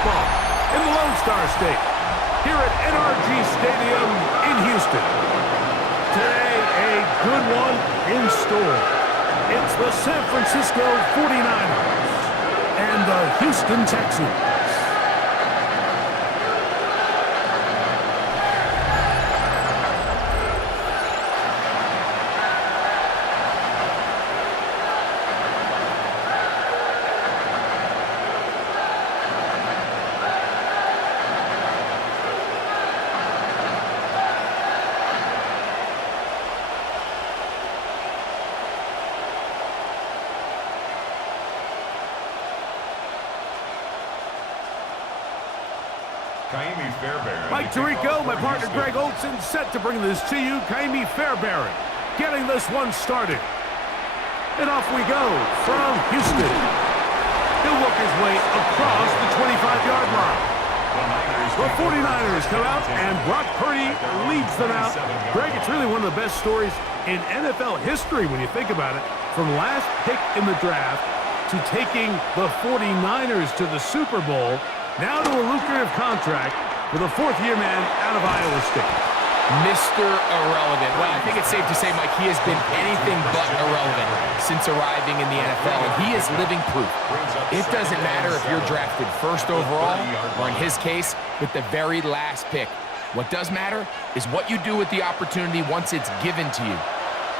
football in the Lone Star State here at NRG Stadium in Houston. Today, a good one in store. It's the San Francisco 49ers and the Houston Texans. Mike Tirico, my partner Greg Olson, set to bring this to you. Kaimi Fairbairn getting this one started. And off we go from Houston. He'll work his way across the 25-yard line. The 49ers come out, and Brock Purdy leads them out. Greg, it's really one of the best stories in NFL history when you think about it. From last pick in the draft to taking the 49ers to the Super Bowl, now to a lucrative contract with a fourth-year man out of Iowa State. Mr. Irrelevant. Well, I think it's safe to say, Mike, he has been anything but irrelevant since arriving in the NFL, and he is living proof. It doesn't matter if you're drafted first overall, or in his case, with the very last pick. What does matter is what you do with the opportunity once it's given to you.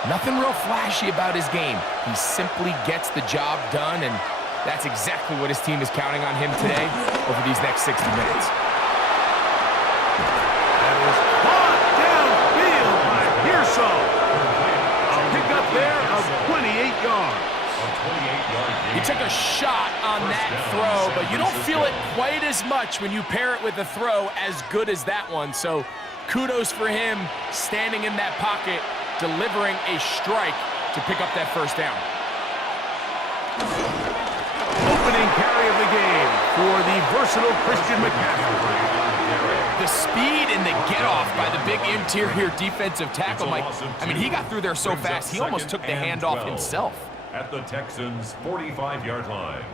Nothing real flashy about his game. He simply gets the job done, and that's exactly what his team is counting on him today over these next 60 minutes. A pickup there of 28 yards. He took a shot on that throw, but you don't feel it quite as much when you pair it with a throw as good as that one. So kudos for him standing in that pocket, delivering a strike to pick up that first down. Opening carry of the game for the versatile Christian McCaffrey. The speed and the get-off by the big interior defensive tackle, Mike. I mean, he got through there so fast, he almost took the handoff himself. At the Texans' 45-yard line.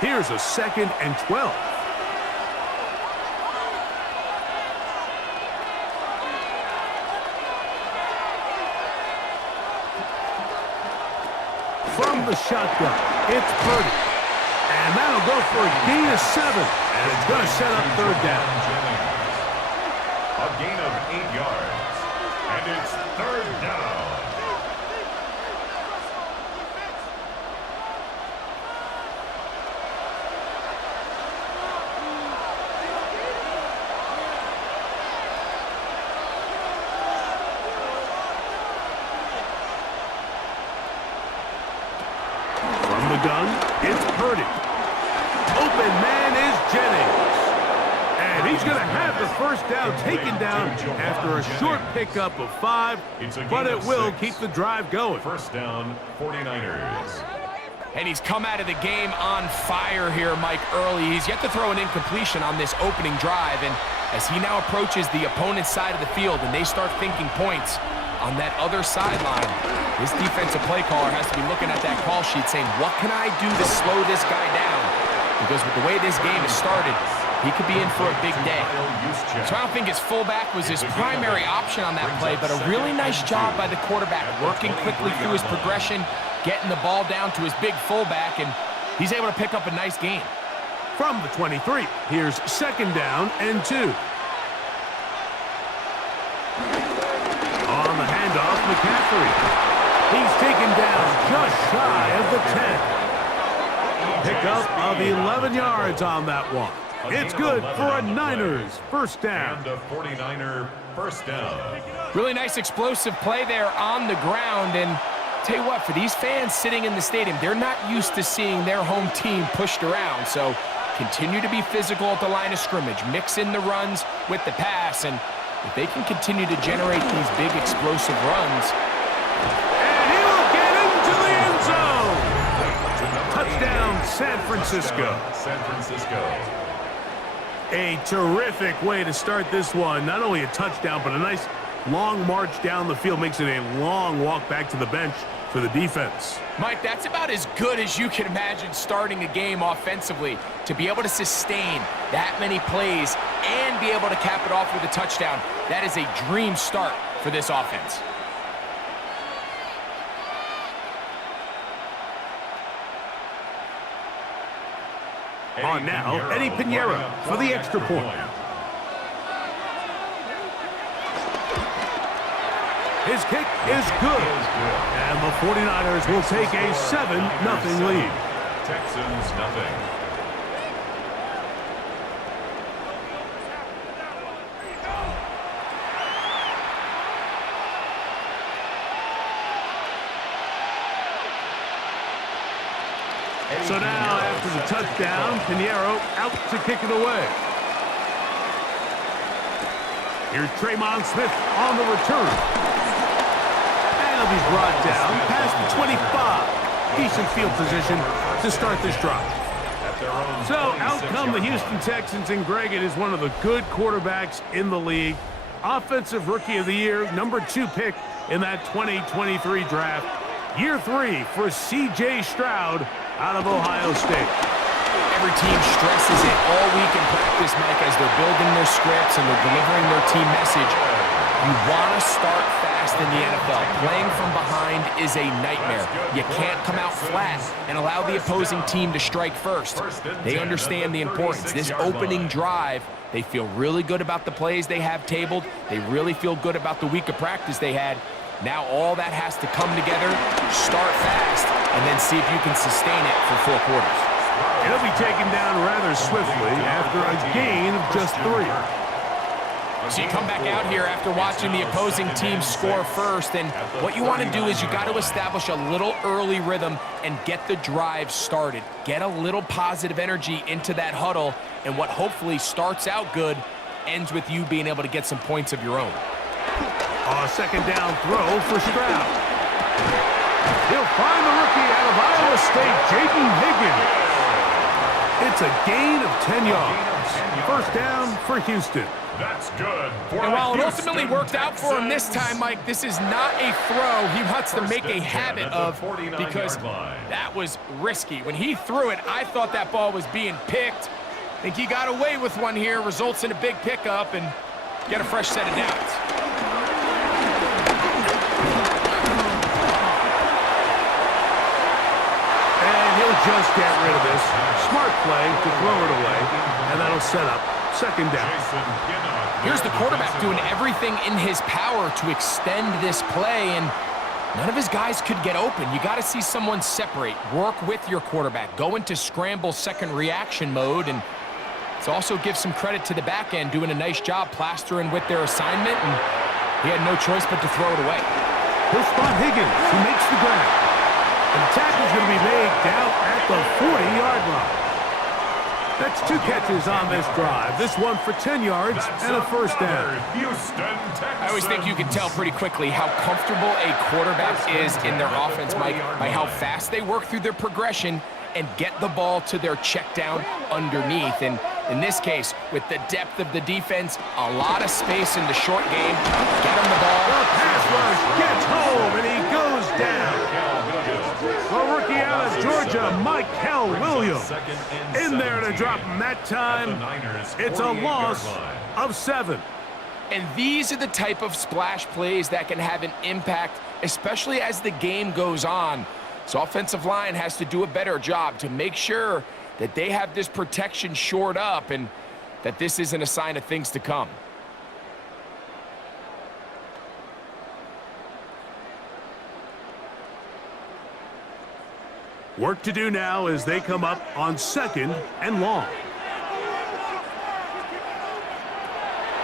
Here's a 2nd and 12. From the shotgun, it's Purdy. And that'll go for a gain of 7. And it's going to set up third down. A gain of 8 yards. And it's third down. From the gun, it's Purdy. Open man is Jennings. And he's going to have the first down taken down after a short pickup of 5, but it will keep the drive going. First down, 49ers. And he's come out of the game on fire here, Mike, early. He's yet to throw an incompletion on this opening drive, and as he now approaches the opponent's side of the field and they start thinking points on that other sideline, this defensive play caller has to be looking at that call sheet saying, what can I do to slow this guy down? Because with the way this game has started, he could be in for a big day. So I don't think his fullback was his primary option on that play, but a really nice job by the quarterback, working quickly through his progression, getting the ball down to his big fullback, and he's able to pick up a nice gain. From the 23, here's 2nd down and 2. On the handoff, McCaffrey. He's taken down just shy of the 10. Pickup of 11 yards on that one. It's good for a Niners first down. And a 49er first down. Really nice explosive play there on the ground, and tell you what, for these fans sitting in the stadium, they're not used to seeing their home team pushed around, so continue to be physical at the line of scrimmage, mix in the runs with the pass, and if they can continue to generate these big explosive runs. And he will get into the end zone. Touchdown, San Francisco. San Francisco. A terrific way to start this one. Not only a touchdown, but a nice long march down the field. Makes it a long walk back to the bench for the defense. Mike, that's about as good as you can imagine starting a game offensively. To be able to sustain that many plays and be able to cap it off with a touchdown, that is a dream start for this offense. On now, Eddie Pinheiro for the extra point. His kick is good. And the 49ers will take a 7-0 lead. Texans nothing. So now, after the touchdown, Pinheiro out to kick it away. Here's Tremon Smith on the return. And he'll be brought down past the 25. Decent field position to start this drive. So out come the Houston Texans, and Greg, it is one of the good quarterbacks in the league. Offensive Rookie of the Year, #2 pick in that 2023 draft. Year 3 for C.J. Stroud out of Ohio State. Every team stresses it all week in practice, Mike, as they're building their scripts and they're delivering their team message. You want to start fast in the NFL. Playing from behind is a nightmare. You can't come out flat and allow the opposing team to strike first. They understand the importance. This opening drive, they feel really good about the plays they have tabled. They really feel good about the week of practice they had. Now all that has to come together, start fast, and then see if you can sustain it for 4 quarters. He'll be taken down rather swiftly after a gain of just 3. So you come back out here after watching the opposing team score first, and what you want to do is you got to establish a little early rhythm and get the drive started. Get a little positive energy into that huddle, and what hopefully starts out good ends with you being able to get some points of your own. A second down throw for Stroud. He'll find the rookie out of Iowa State, Jaden Higgins. It's a gain of 10 yards. First down for Houston. That's good. And while it ultimately worked out for him this time, Mike, this is not a throw he wants to make a habit of, because that was risky. When he threw it, I thought that ball was being picked. I think he got away with one here, results in a big pickup, and get a fresh set of downs. Just get rid of this. Smart play to throw it away, and that'll set up second down. Here's the quarterback doing everything in his power to extend this play, and none of his guys could get open. You got to see someone separate, work with your quarterback, go into scramble second reaction mode, and it also gives some credit to the back end doing a nice job plastering with their assignment, and he had no choice but to throw it away. He'll spot Higgins, who makes the grab. And the tackle's going to be made down at the 40-yard line. That's 2 catches on this drive. This one for 10 yards and a first down. I always think you can tell pretty quickly how comfortable a quarterback is in their offense, Mike, by how fast they work through their progression and get the ball to their check down underneath. And in this case, with the depth of the defense, a lot of space in the short game. Get him the ball. The pass rush gets home, and he goes down. The rookie out of Georgia, Michael Williams, in there to drop him that time. It's a loss of 7. And these are the type of splash plays that can have an impact, especially as the game goes on. So offensive line has to do a better job to make sure that they have this protection shored up and that this isn't a sign of things to come. Work to do now as they come up on 2nd and long.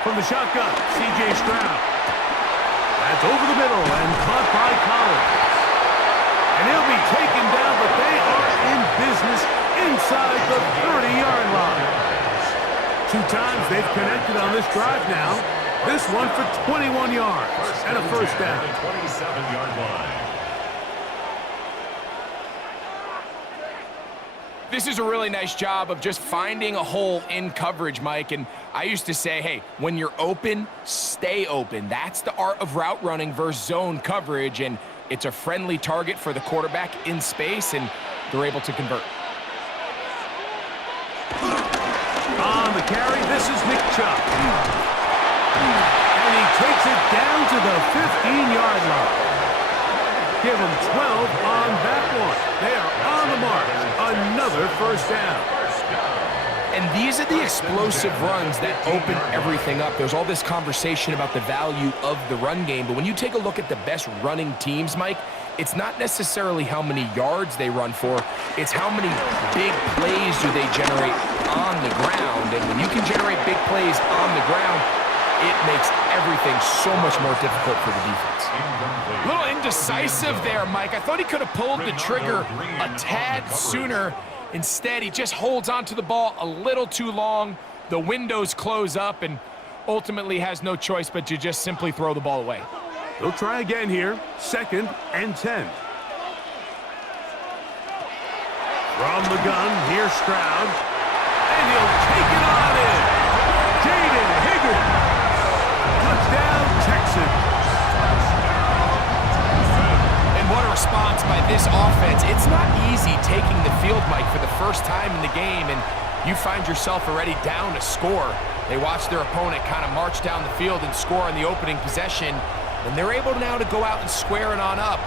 From the shotgun, C.J. Stroud. That's over the middle and caught by Collins. And he'll be taken down, but they are in business inside the 30-yard line. 2 times they've connected on this drive now. This one for 21 yards and a first down. 27-yard line. This is a really nice job of just finding a hole in coverage, Mike. And I used to say, hey, when you're open, stay open. That's the art of route running versus zone coverage. And It's a friendly target for the quarterback in space, and they're able to convert. On the carry, this is Nick Chubb. And he takes it down to the 15-yard line. Give him 12 on that one. They are on the mark. Another first down. And these are the explosive runs that open everything up. There's all this conversation about the value of the run game, but when you take a look at the best running teams, Mike, it's not necessarily how many yards they run for, it's how many big plays do they generate on the ground. And when you can generate big plays on the ground, it makes everything so much more difficult for the defense. A little indecisive there, Mike. I thought he could have pulled the trigger a tad sooner. Instead, he just holds onto the ball a little too long. The windows close up, and ultimately has no choice but to just simply throw the ball away. They'll try again here. 2nd and 10. From the gun, here's Stroud. And he'll take it on in. Jaden Higgins. Touchdown, Texans. And what a response by this offense. It's not easy taking the field, Mike, for the first time in the game, and you find yourself already down a score. They watch their opponent kind of march down the field and score on the opening possession, and they're able now to go out and square it on up.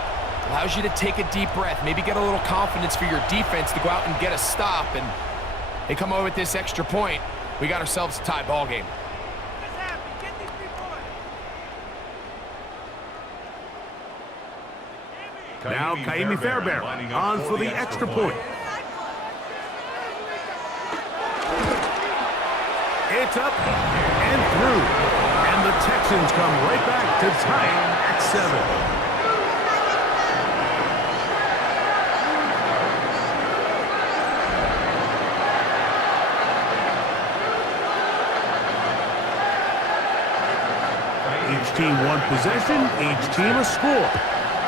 Allows you to take a deep breath, maybe get a little confidence for your defense to go out and get a stop, and they come over with this extra point. We got ourselves a tie ball game. Now Kaimi Fairbairn on for the extra point. It's up and through. And the Texans come right back to tie it at 7. Each team one possession, each team a score.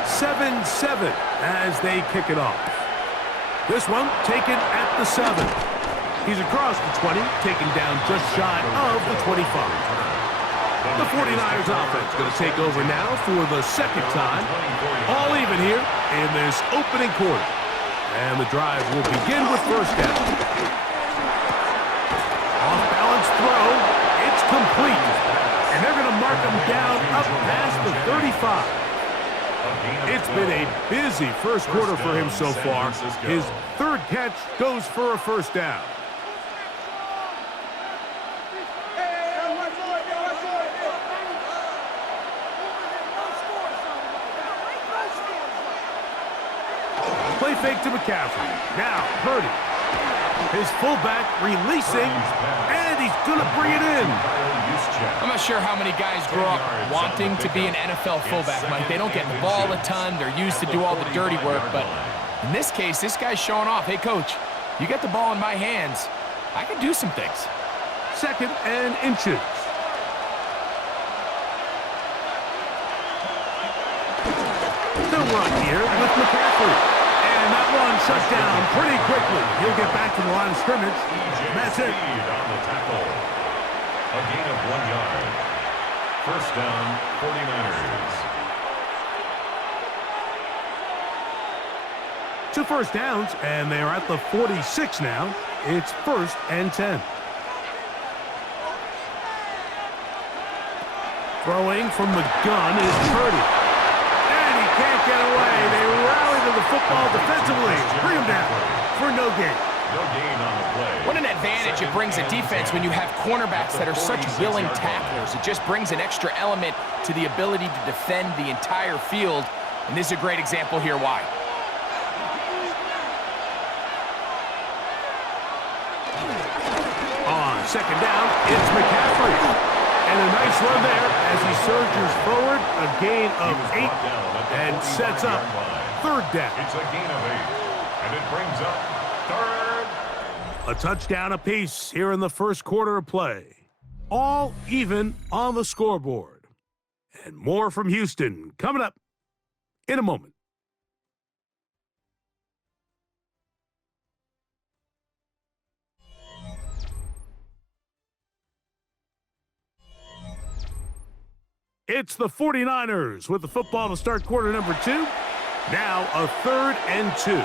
7-7 as they kick it off. This one taken at the 7. He's across the 20, taken down just shy of the 25. The 49ers offense going to take over now for the second time. All even here in this opening quarter. And the drive will begin with first down. Off-balance throw. It's complete. And they're going to mark him down up past the 35. It's been a busy first quarter for him so far. His 3rd catch goes for a first down. Play fake to McCaffrey. Now Purdy. His fullback releasing, and he's going to bring it in. I'm not sure how many guys grow up wanting to be an NFL fullback, Mike. They don't get the ball a ton. They're used to do all the dirty work. But in this case, this guy's showing off. Hey, coach, you get the ball in my hands. I can do some things. 2nd and inches. The run here with McCaffrey. And that one shut down pretty quickly. He'll get back to the line of scrimmage. That's it. On the tackle. A gain of 1 yard. First down, 49ers. 2 first downs, and they are at the 46 now. It's 1st and 10. Throwing from the gun is Purdy. And he can't get away. They rally to the football defensively. Bring him down for no gain. No gain on the play. What an advantage it brings a defense when you have cornerbacks that are such willing tacklers. It just brings an extra element to the ability to defend the entire field. And this is a great example here why. On 2nd down, it's McCaffrey. And a nice run there as he surges forward, a gain of 8, and sets up 3rd down. It's a gain of 8, and it brings up 3rd. A touchdown apiece here in the first quarter of play. All even on the scoreboard. And more from Houston coming up in a moment. It's the 49ers with the football to start quarter number 2. Now a 3rd and 2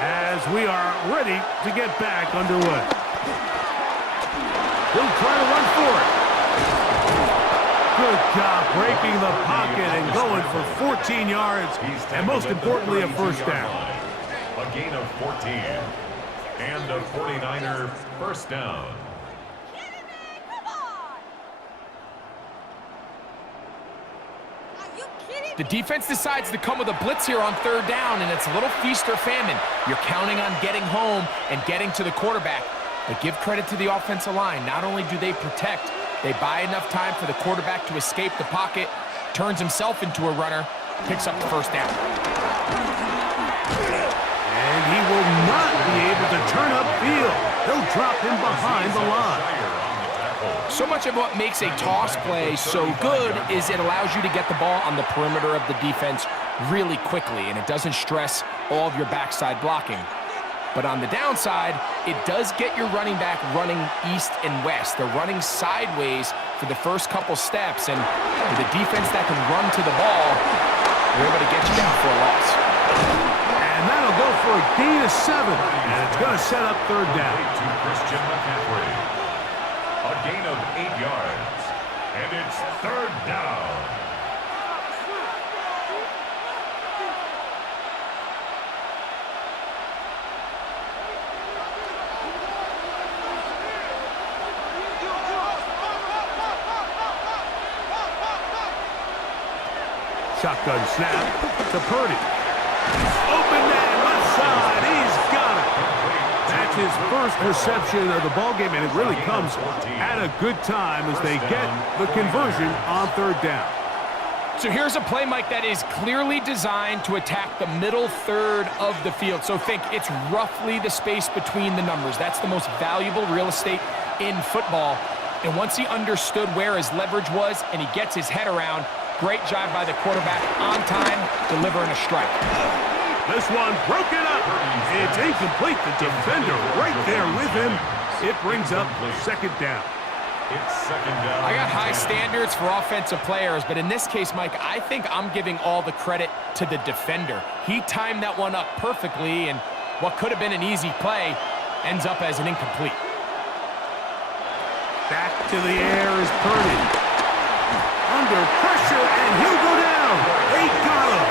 as we are ready to get back underway. He'll try to run for it. Good job breaking the pocket and going for 14 yards, and most importantly, a first down. A gain of 14 and a 49er first down. The defense decides to come with a blitz here on 3rd down, and it's a little feast or famine. You're counting on getting home and getting to the quarterback. But give credit to the offensive line. Not only do they protect, they buy enough time for the quarterback to escape the pocket, turns himself into a runner, picks up the first down. And he will not be able to turn upfield. They'll drop him behind the line. So much of what makes a toss play so good is it allows you to get the ball on the perimeter of the defense really quickly, and it doesn't stress all of your backside blocking. But on the downside, it does get your running back running east and west. They're running sideways for the first couple steps, and with a defense that can run to the ball, they're able to get you down for a loss. And that'll go for a gain of 7, and it's going to set up 3rd down. A gain of 8 yards, and it's 3rd down. Shotgun snap to Purdy. Open man left side. He's got it. That's his first reception of the ballgame, and it really comes at a good time as they get the conversion on 3rd down. So here's a play, Mike, that is clearly designed to attack the middle 3rd of the field. So think it's roughly the space between the numbers. That's the most valuable real estate in football. And once he understood where his leverage was and he gets his head around, great job by the quarterback on time, delivering a strike. This one broken up. It's incomplete. The defender right there with him. It brings up 2nd down. It's 2nd down. I got high standards for offensive players, but in this case, Mike, I think I'm giving all the credit to the defender. He timed that one up perfectly, and what could have been an easy play ends up as an incomplete. Back to the air is Purdy. Under pressure, and he'll go down. They got him.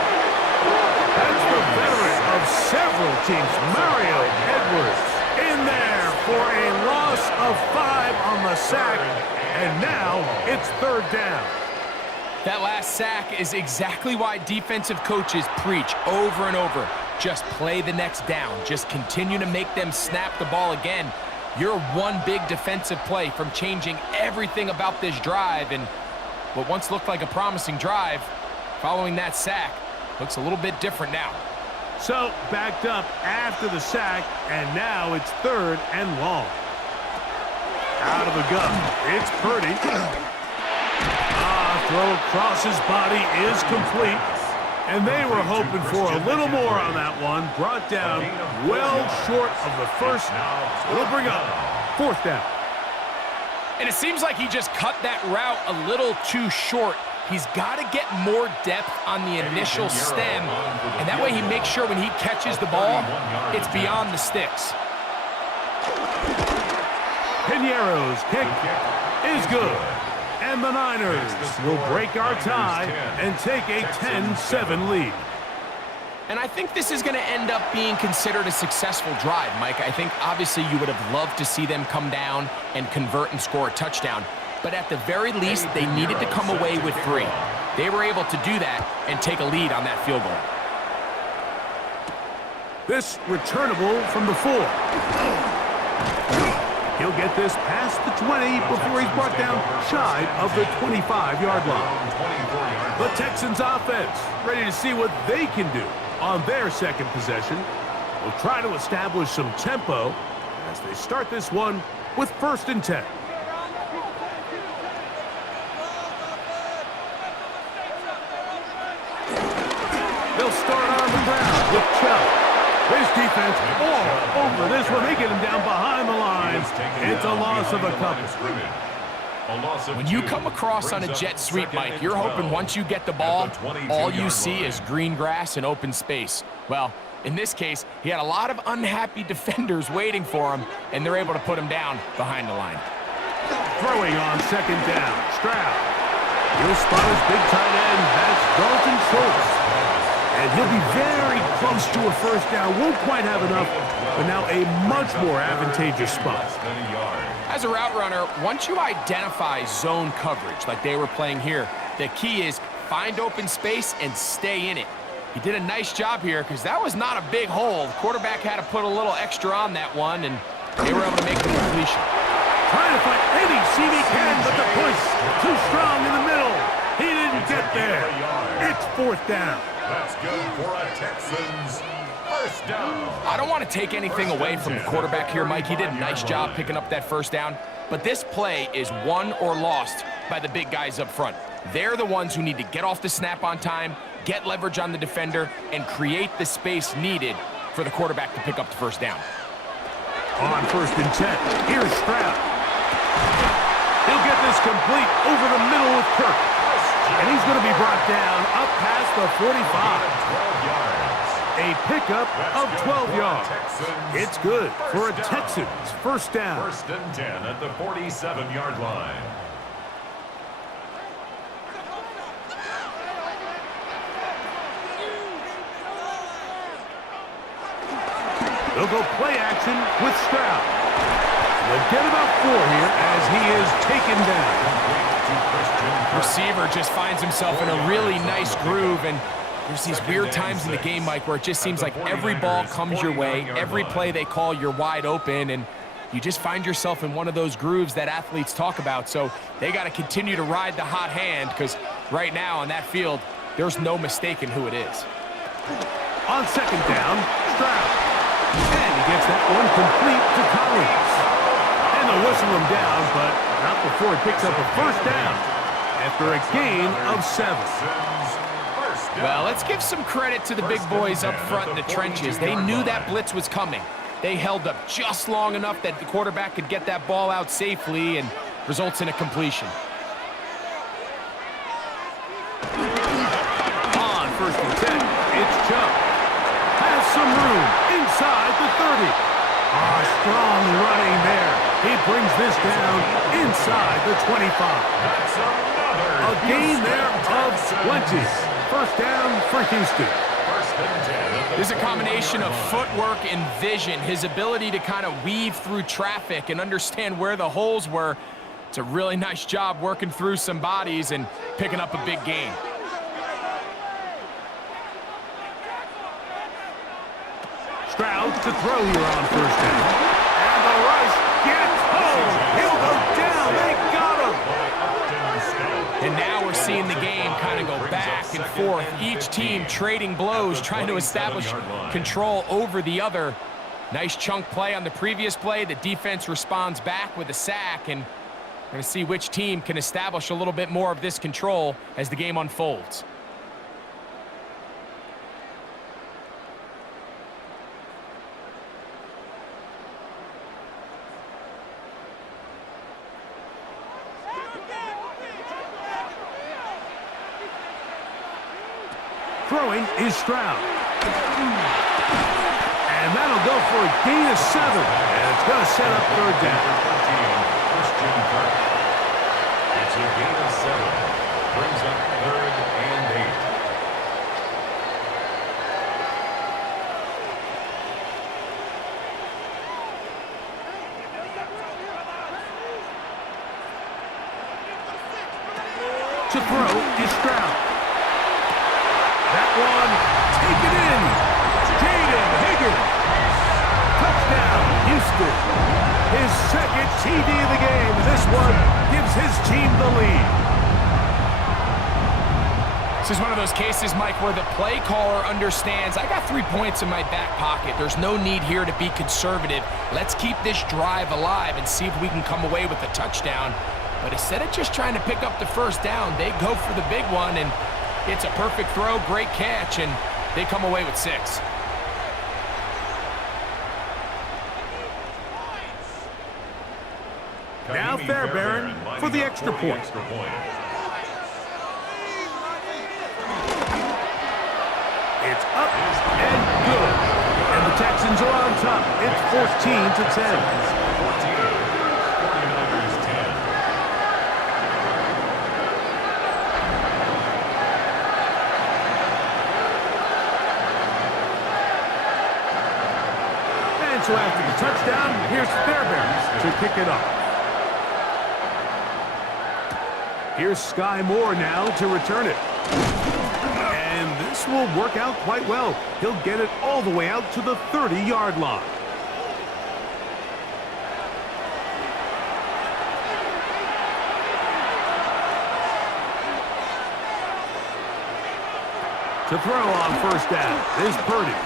That's the veteran of several teams, Mario Edwards, in there for a loss of 5 on the sack, and now it's 3rd down. That last sack is exactly why defensive coaches preach over and over. Just play the next down. Just continue to make them snap the ball again. You're one big defensive play from changing everything about this drive, and what once looked like a promising drive, following that sack, looks a little bit different now. So, backed up after the sack, and now it's 3rd and long. Out of the gun, it's Purdy. Throw across his body is complete. And they were hoping for a little more on that one. Brought down well short of the first. It'll bring up 4th down. And it seems like he just cut that route a little too short. He's got to get more depth on the initial stem, and that way he makes sure when he catches the ball, it's beyond the sticks. Piñeiro's kick is good. And the Niners will break our tie and take a 10-7 lead. And I think this is going to end up being considered a successful drive, Mike. I think obviously you would have loved to see them come down and convert and score a touchdown. But at the very least, they needed to come away with 3. They were able to do that and take a lead on that field goal. This returnable from the 4. He'll get this past the 20 before he's brought down shy of the 25-yard line. The Texans offense ready to see what they can do on their 2nd possession. Will try to establish some tempo as they start this one with 1st and 10. They'll start on the ground with Chubb. This defense all over this one. They get him down behind the line. It's a loss of a couple. A loss of When you 2 come across on a brings jet up sweep, 2nd Mike, and you're 12 hoping once you get the at ball, the 22-yard all you see line. is green grass and open space. Well, in this case, he had a lot of unhappy defenders waiting for him, and they're able to put him down behind the line. Throwing on 2nd down. Stroud. He'll spot his big tight end. That's Dalton Schultz. And he'll be very close to a 1st down. Won't quite have enough, but now a much more advantageous spot. As a route runner, once you identify zone coverage like they were playing here, the key is find open space and stay in it. He did a nice job here because that was not a big hole. The quarterback had to put a little extra on that one, and they were able to make the completion. Trying to find any seam he can, but the push too strong in the middle. He didn't get there. It's 4th down. That's good for a Texans 1st down. I don't want to take anything away from the quarterback here, Mike. He did a nice job picking up that 1st down. But this play is won or lost by the big guys up front. They're the ones who need to get off the snap on time, get leverage on the defender, and create the space needed for the quarterback to pick up the 1st down. On 1st and 10, here's Stroud. He'll get this complete over the middle with Kirk. And he's going to be brought down up past the 45. 12 yards. A pickup of 12 yards. Texans It's good for a first down. Texans 1st down. 1st and 10 at the 47-yard line. They'll go play action with Stroud. They'll get about 4 here as he is taken down. Receiver just finds himself in a really nice groove, and there's these weird times in the game, Mike, where it just seems like every ball comes your way, every play they call, you're wide open, and you just find yourself in one of those grooves that athletes talk about. So they got to continue to ride the hot hand, because right now on that field, there's no mistaking who it is. On 2nd down, Stroud. And he gets that one complete to Collins. And they'll whistle him down, but not before he picks up a 1st down after a gain of 7. Well, let's give some credit to the big boys up front in the trenches. They knew that blitz was coming. They held up just long enough that the quarterback could get that ball out safely, and results in a completion. On 1st and 10, it's Chubb. Has some room inside the 30. Strong running there. He brings this down inside the 25. That's another A gain there of 20. 1st down for Houston. 1st and 10. There's a combination of footwork and vision, his ability to kind of weave through traffic and understand where the holes were. It's a really nice job working through some bodies and picking up a big gain. Stroud to throw here on 1st down. And the rush gets home. He'll go down. They got him. And now we're seeing the game kind of go back and forth. Each team trading blows, trying to establish control over the other. Nice chunk play on the previous play. The defense responds back with a sack, and we're going to see which team can establish a little bit more of this control as the game unfolds. Throwing is Stroud. And that'll go for a gain of 7. And it's going to set up 3rd down. It's a gain of 7. Brings up 3rd and 8. To throw is Stroud. That one taken in. Jaden Higgins. Touchdown, Houston. His 2nd TD of the game. This one gives his team the lead. This is one of those cases, Mike, where the play caller understands, I got 3 points in my back pocket. There's no need here to be conservative. Let's keep this drive alive and see if we can come away with a touchdown. But instead of just trying to pick up the 1st down, they go for the big one, and it's a perfect throw, great catch, and they come away with 6. Now Fairbairn for the extra point. It's up and good. And the Texans are on top. It's 14-10. 49ers 10. And so after the touchdown, here's Fairbairn to kick it off. Here's Sky Moore now to return it. And this will work out quite well. He'll get it all the way out to the 30-yard line. To throw on first down is Purdy.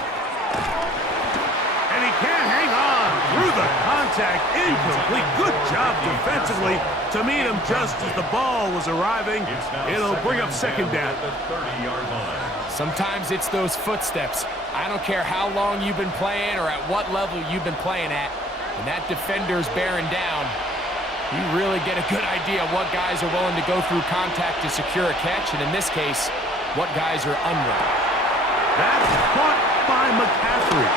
And he can't hang on through the contact. Incomplete. Good job defensively to meet him just as the ball was arriving. It'll bring up second down. The 30-yard line. Sometimes it's those footsteps. I don't care how long you've been playing or at what level you've been playing at. When that defender's bearing down, you really get a good idea of what guys are willing to go through contact to secure a catch, and in this case, what guys are unwilling. That's caught by McCaffrey.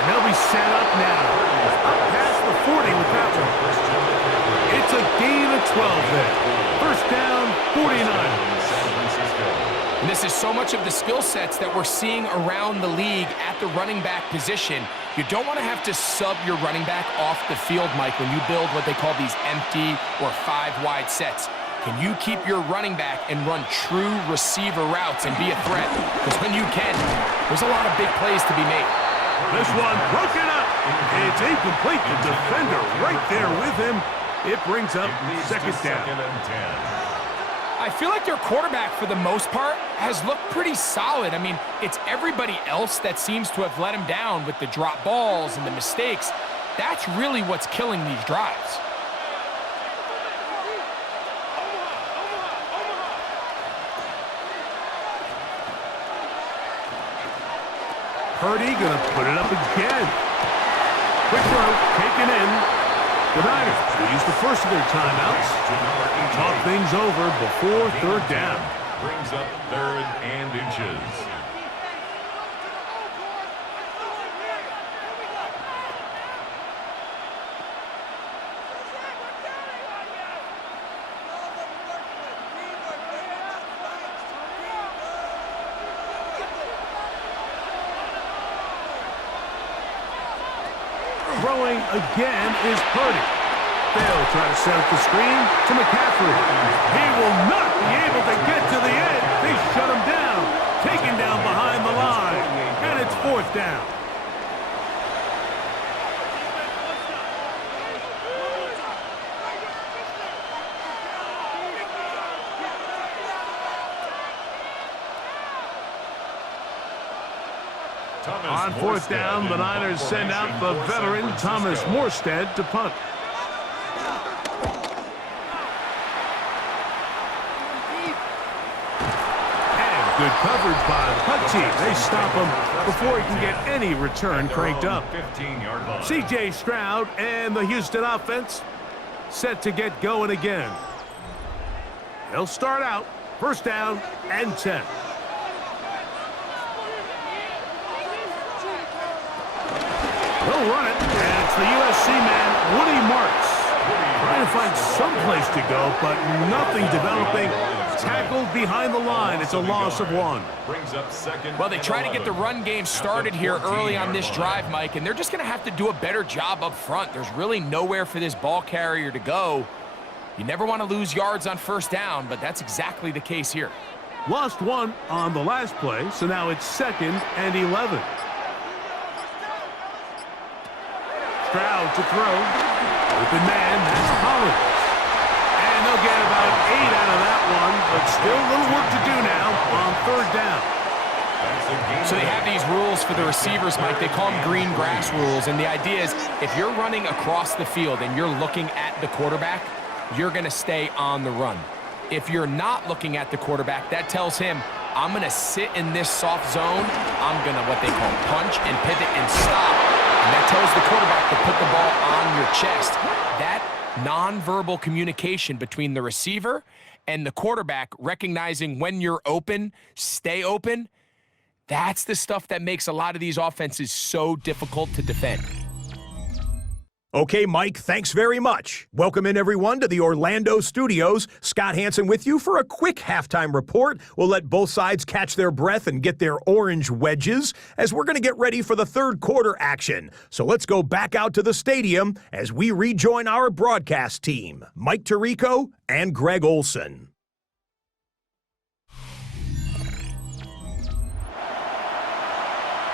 And they'll be set up now. Up past the 40 with that one. It's a gain of 12 there. First down, 49. And this is so much of the skill sets that we're seeing around the league at the running back position. You don't want to have to sub your running back off the field, Mike, when you build what they call these empty or 5-wide sets. Can you keep your running back and run true receiver routes and be a threat? Because when you can, there's a lot of big plays to be made. This one broken up. It's incomplete. The defender right there with him. It brings up second down. Second and 10. I feel like their quarterback, for the most part, has looked pretty solid. I mean, it's everybody else that seems to have let him down with the drop balls and the mistakes. That's really what's killing these drives. Purdy gonna put it up again. Quick throw, taken in. The Niners will use the first of their timeouts to talk things over before third down. Brings up third and inches. Throwing again is Purdy. They'll try to set up the screen to McCaffrey. He will not be able to get to the edge. They shut him down. Taken down behind the line. And it's fourth down. On fourth down, the Niners send out the veteran Thomas Morstead to punt. And good coverage by the punt team. They stop him before he can get any return cranked up. 15-yard line. C.J. Stroud and the Houston offense set to get going again. They'll start out first down and 10. They'll run it, and it's the USC man, Woody Marks. Trying to find some place to go, but nothing developing. Tackled behind the line. It's a loss of 1. Brings up second. Well, they try to get the run game started here early on this drive, Mike, and they're just going to have to do a better job up front. There's really nowhere for this ball carrier to go. You never want to lose yards on first down, but that's exactly the case here. Lost 1 on the last play, so now it's second and 11. Stroud to throw. Open man, that's Collins. And they'll get about 8 out of that one, but still a little work to do now on third down. So they have these rules for the receivers, Mike. They call them green grass rules, and the idea is if you're running across the field and you're looking at the quarterback, you're going to stay on the run. If you're not looking at the quarterback, that tells him, I'm going to sit in this soft zone. I'm going to, what they call, punch and pivot and stop. And that tells the quarterback to put the ball on your chest. That nonverbal communication between the receiver and the quarterback, recognizing when you're open, stay open. That's the stuff that makes a lot of these offenses so difficult to defend. Okay, Mike, thanks very much. Welcome in, everyone, to the Orlando studios. Scott Hansen with you for a quick halftime report. We'll let both sides catch their breath and get their orange wedges as we're going to get ready for the third quarter action. So let's go back out to the stadium as we rejoin our broadcast team, Mike Tirico and Greg Olson.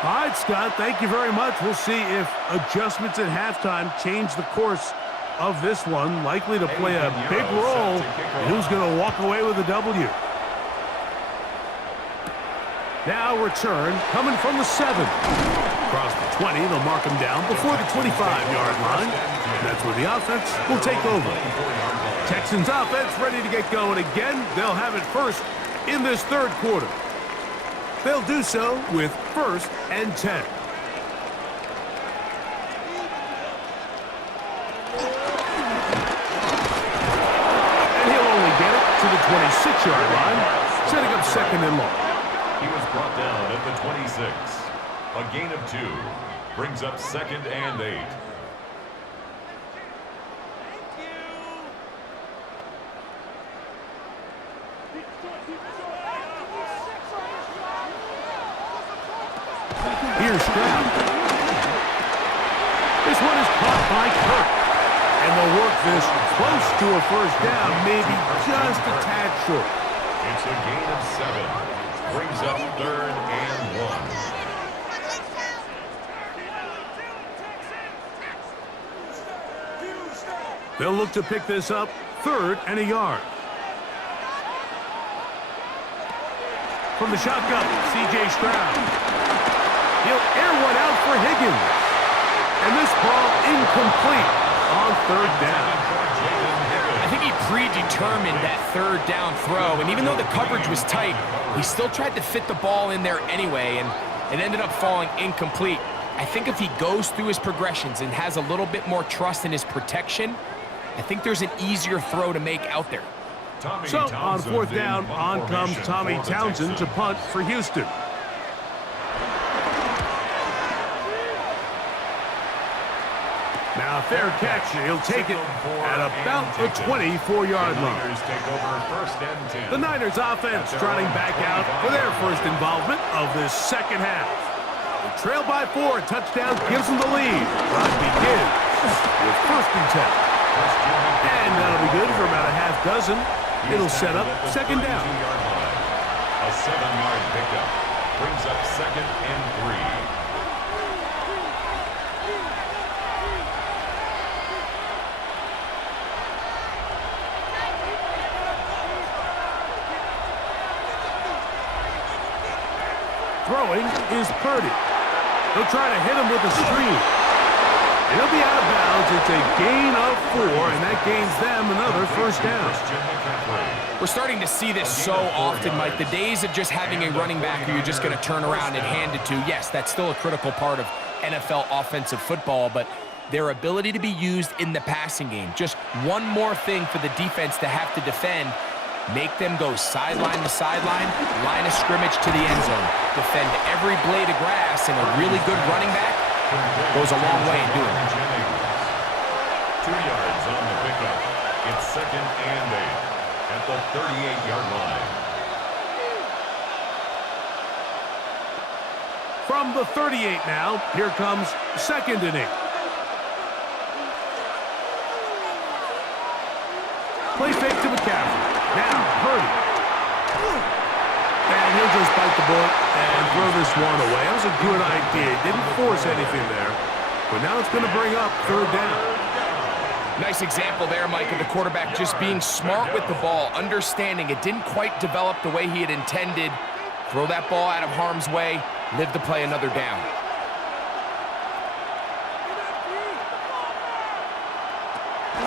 All right, Scott, thank you very much. We'll see if adjustments at halftime change the course of this one. Likely to play a big role in who's going to walk away with a W. Now return coming from the 7. Across the 20, they'll mark him down before the 25-yard line. That's where the offense will take over. Texans offense ready to get going again. They'll have it first in this third quarter. They'll do so with 1st and 10. And he'll only get it to the 26-yard line, setting up 2nd and long. He was brought down at the 26. A gain of 2 brings up 2nd and 8. Here's Stroud. This one is caught by Kirk. And they'll work this close to a first down, maybe just a tad short. It's a gain of 7. Brings up 3rd and 1. They'll look to pick this up 3rd and a yard. From the shotgun, C.J. Stroud. He'll air one out for Higgins. And this ball incomplete on 3rd down. I think he predetermined that 3rd down throw, and even though the coverage was tight, he still tried to fit the ball in there anyway, and it ended up falling incomplete. I think if he goes through his progressions and has a little bit more trust in his protection, I think there's an easier throw to make out there. So on 4th down, on comes Tommy Townsend to punt for Houston. Now, fair catch. He'll take it at about the 24-yard line. The Niners offense trotting back out for their first involvement of this second half. They trail by 4. Touchdown gives them the lead. Drive begins with 1st and 10. And that'll be good for about a half dozen. It'll set up 2nd down. A 7-yard pickup brings up 2nd and 3. Throwing is Purdy. He'll try to hit him with a screen. And he'll be out of bounds. It's a gain of 4, and that gains them another 1st down. We're starting to see this so often, Mike. The days of just having a running back who you're just going to turn around and hand it to, yes, that's still a critical part of NFL offensive football, but their ability to be used in the passing game. Just one more thing for the defense to have to defend. Make them go sideline to sideline, line of scrimmage to the end zone. Defend every blade of grass, and a really good running back goes a long way in doing it. 2 yards on the pickup. It's 2nd and 8 at the 38-yard line. From the 38 now, here comes 2nd and 8. Play fake to McCaffrey. Now, Purdy. And he'll just bite the bullet and throw this one away. That was a good idea. Didn't force anything there. But now it's going to bring up 3rd down. Nice example there, Mike, of the quarterback just being smart with the ball, understanding it didn't quite develop the way he had intended. Throw that ball out of harm's way, live to play another down.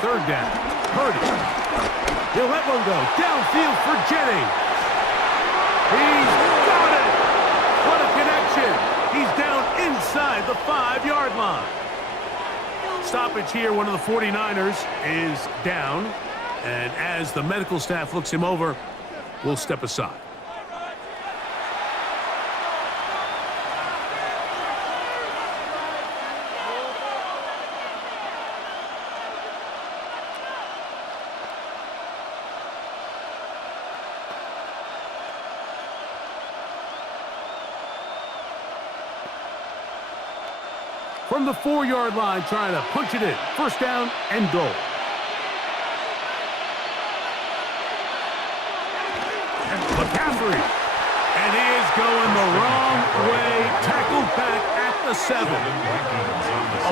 Third down. Purdy. He'll let one go. Downfield for Jennings. He's got it. What a connection. He's down inside the 5-yard line. Stoppage here. One of the 49ers is down. And as the medical staff looks him over, we'll step aside. From the 4-yard line, trying to punch it in. First down and goal. McCaffrey. And he is going the wrong way. Tackled back at the 7.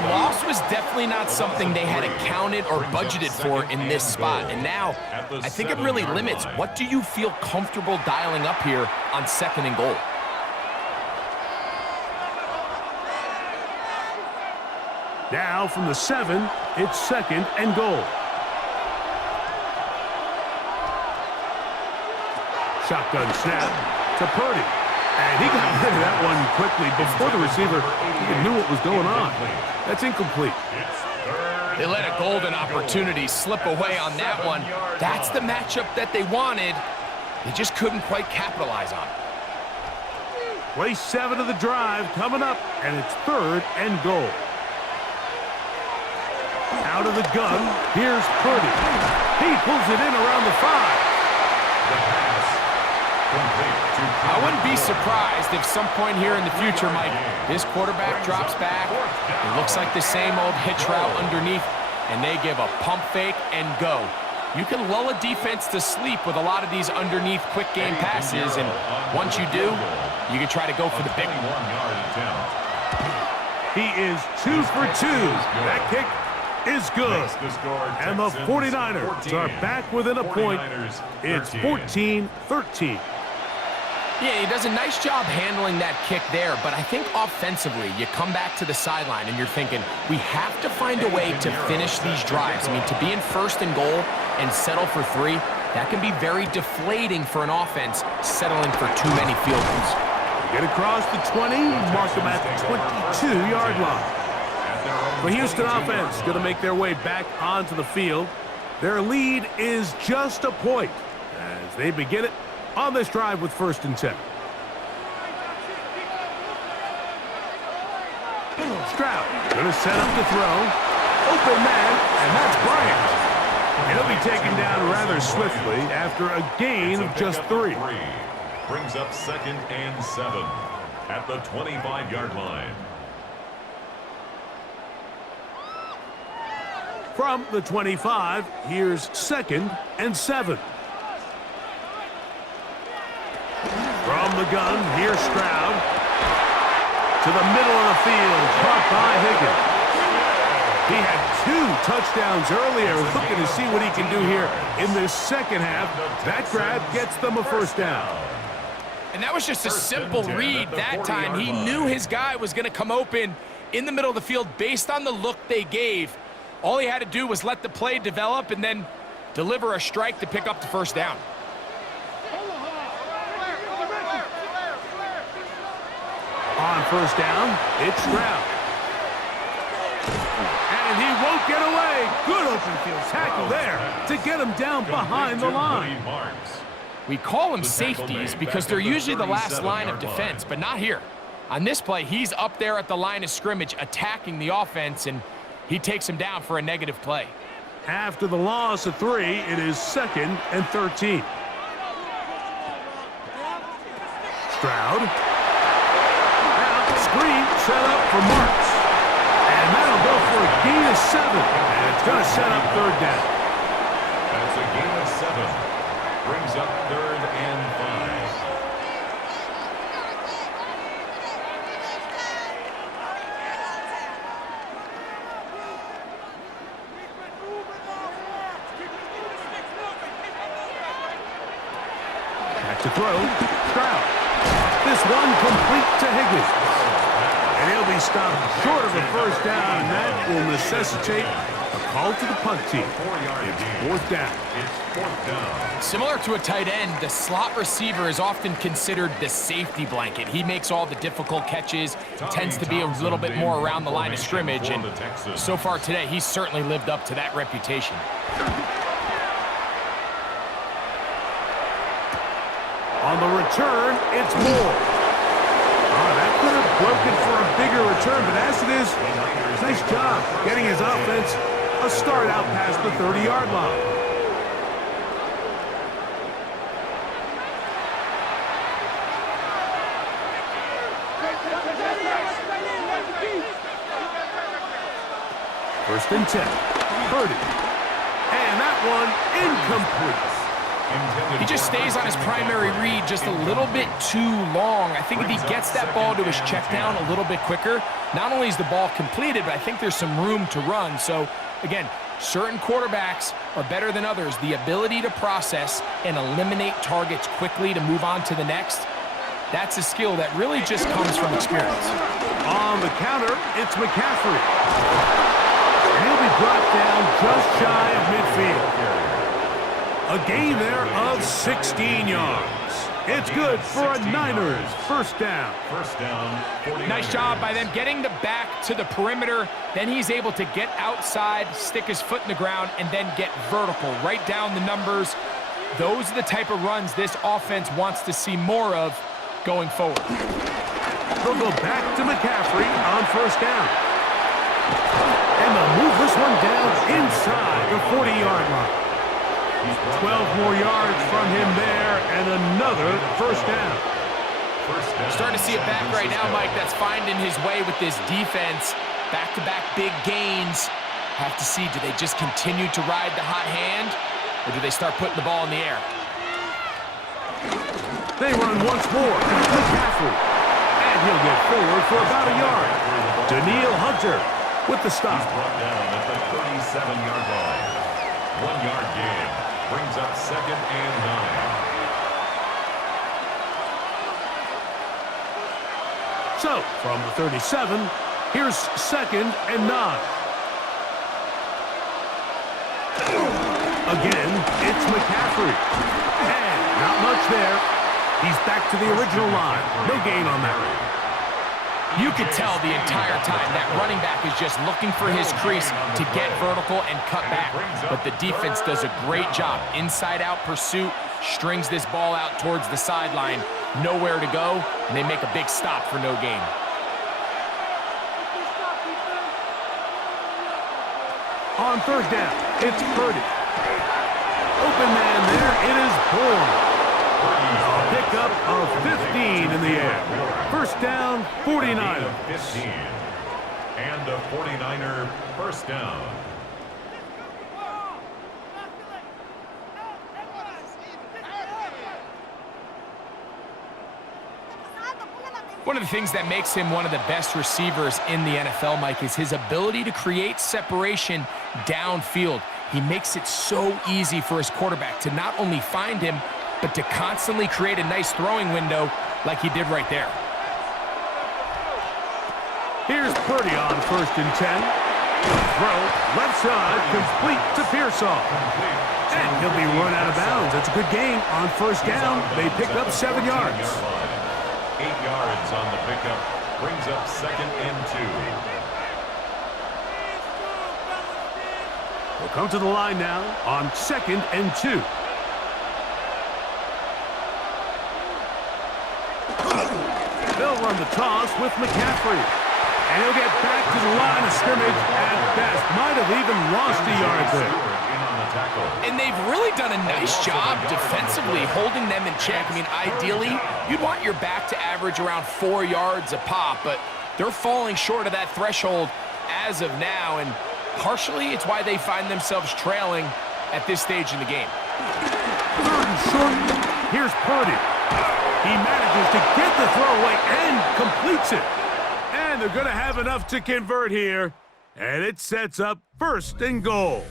A loss was definitely not something they had accounted or budgeted for in this spot. And now, I think it really limits. What do you feel comfortable dialing up here on 2nd and goal? Now from the 7, it's 2nd and goal. Shotgun snap to Purdy. And he got rid of that one quickly before the receiver even knew what was going on. That's incomplete. They let a golden opportunity slip away on that one. That's the matchup that they wanted. They just couldn't quite capitalize on it. Play 7 of the drive coming up, and it's 3rd and goal. Out of the gun, here's Purdy. He pulls it in around the 5. I wouldn't be surprised if some point here in the future, Mike, this quarterback drops back. It looks like the same old hitch route underneath, and they give a pump fake and go. You can lull a defense to sleep with a lot of these underneath quick game passes, and once you do, you can try to go for the big one. He is 2 for 2. That kick is good. And the 49ers are back within a point. It's 14-13. Yeah, he does a nice job handling that kick there, but I think offensively, you come back to the sideline and you're thinking, we have to find a way to finish these drives. I mean, to be in 1st and goal and settle for 3, that can be very deflating for an offense settling for too many field goals. Get across the 20, mark them at the 22-yard line. The Houston offense going to make their way back onto the field. Their lead is just a point as they begin it on this drive with 1st and 10. Stroud going to set up to throw. Open man, and that's Bryant. He'll be taken down rather swiftly after a gain of just 3. Brings up 2nd and 7 at the 25-yard line. From the 25, here's 2nd and 7. From the gun, here's Stroud. To the middle of the field, caught by Higgins. He had 2 touchdowns earlier, looking to see what he can do here in this 2nd half. That grab gets them a 1st down. And that was just a simple read that time. He knew his guy was going to come open in the middle of the field based on the look they gave. All he had to do was let the play develop and then deliver a strike to pick up the 1st down. On 1st down, it's Stroud. And he won't get away. Good open field tackle there to get him down behind the line. We call them safeties because they're usually the last line of defense, but not here. On this play, he's up there at the line of scrimmage attacking the offense, and he takes him down for a negative play. After the loss of 3, it is 2nd and 13. Stroud. Screen set up for Marks. And that'll go for a gain of 7. And it's going to set up 3rd down. That's a gain of 7. Brings up 3rd and 5. Back to throw. Stroud. This one complete to Higgins. And he'll be stopped short of a 1st down, and that will necessitate a called to the punt team. It's fourth down. It's fourth down. Similar to a tight end, the slot receiver is often considered the safety blanket. He makes all the difficult catches, tends to be a little bit more around the line of scrimmage, and so far today, he's certainly lived up to that reputation. On the return, it's Moore. That could have broken for a bigger return, but as it is, nice job getting his offense a start out past the 30-yard line. First and 10. Purdy. And that one incomplete. He just stays on his primary read just a little bit too long. I think if he gets that ball to his check down a little bit quicker, not only is the ball completed, but I think there's some room to run. So, again, certain quarterbacks are better than others. The ability to process and eliminate targets quickly to move on to the next, that's a skill that really just comes from experience. On the counter, it's McCaffrey. And he'll be brought down just shy of midfield. A gain there of 16 yards. It's good for a Niners first down. First down, 49ers. Nice job by them getting the back to the perimeter. Then he's able to get outside, stick his foot in the ground, and then get vertical. Right down the numbers. Those are the type of runs this offense wants to see more of going forward. They'll go back to McCaffrey on first down. And they'll move this one down inside the 40-yard line. 12 more yards from him there, and another first down. Starting to see it back right now, Mike. That's finding his way with this defense. Back-to-back big gains. Have to see, do they just continue to ride the hot hand, or do they start putting the ball in the air? They run once more. McCaffrey. And he'll get forward for about a yard. Daniil Hunter with the stop. He's brought down at the 37-yard line. 1-yard gain. Brings up second and 9. So, from the 37, here's second and 9. Again, it's McCaffrey. And not much there. He's back to the original line. No gain on that. You could tell the entire time that running back is just looking for his crease to get vertical and cut back. But the defense does a great job. Inside-out pursuit, strings this ball out towards the sideline. Nowhere to go, and they make a big stop for no gain. On third down, it's Purdy. Open man there, it is Bourne. A pickup of 15 in the air. First down, 49ers. 15. And a 49er first down. One of the things that makes him one of the best receivers in the NFL, Mike, is his ability to create separation downfield. He makes it so easy for his quarterback to not only find him, but to constantly create a nice throwing window like he did right there. Here's Purdy on first and 10. Throw, left side, complete to Pearsall. And he'll be run out of bounds. It's a good game on first down. They pick up 7 yards. 8 yards on the pickup. Brings up second and 2. We'll come to the line now on second and 2. They'll run the toss with McCaffrey. And he'll get back to the line of scrimmage at best. Might have even lost a yard there. And they've really done a nice job defensively holding them in check. I mean, ideally, you'd want your back to average around 4 yards a pop, but they're falling short of that threshold as of now, and partially it's why they find themselves trailing at this stage in the game. Third and short. Here's Purdy. He manages to get the throw away and completes it. And they're going to have enough to convert here. And it sets up first and goal.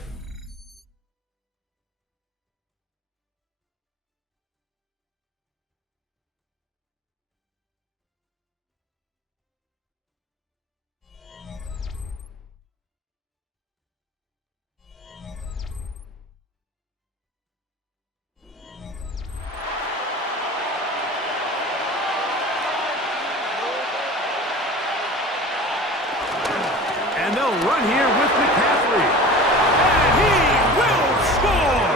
And they'll run here with McCaffrey. And he will score!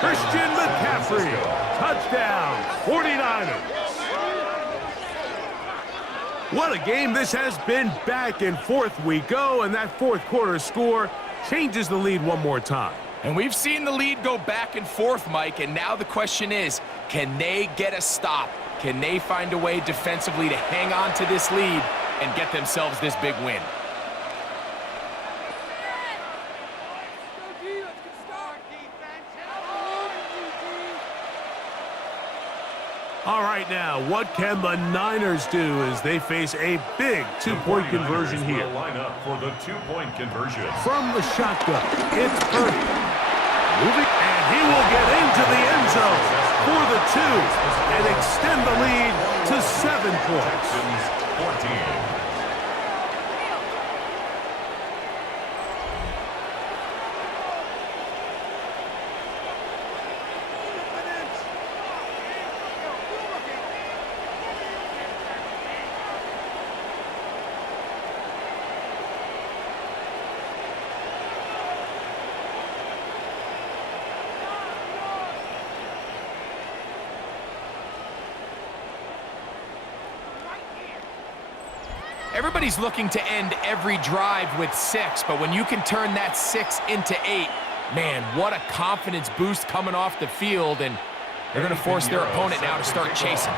Christian McCaffrey, touchdown, 49ers. What a game this has been. Back and forth we go, and that fourth quarter score changes the lead one more time. And we've seen the lead go back and forth, Mike, and now the question is, can they get a stop? Can they find a way defensively to hang on to this lead and get themselves this big win? All right, now, what can the Niners do as they face a big two-point conversion here? Line up for the two-point conversion. From the shotgun, it's Purdy. Moving, and he will get into the end zone for the two and extend the lead to 7 points. Texans 14. Everybody's looking to end every drive with 6, but when you can turn that 6 into 8, man, what a confidence boost coming off the field, and they're going to force their opponent now to start chasing.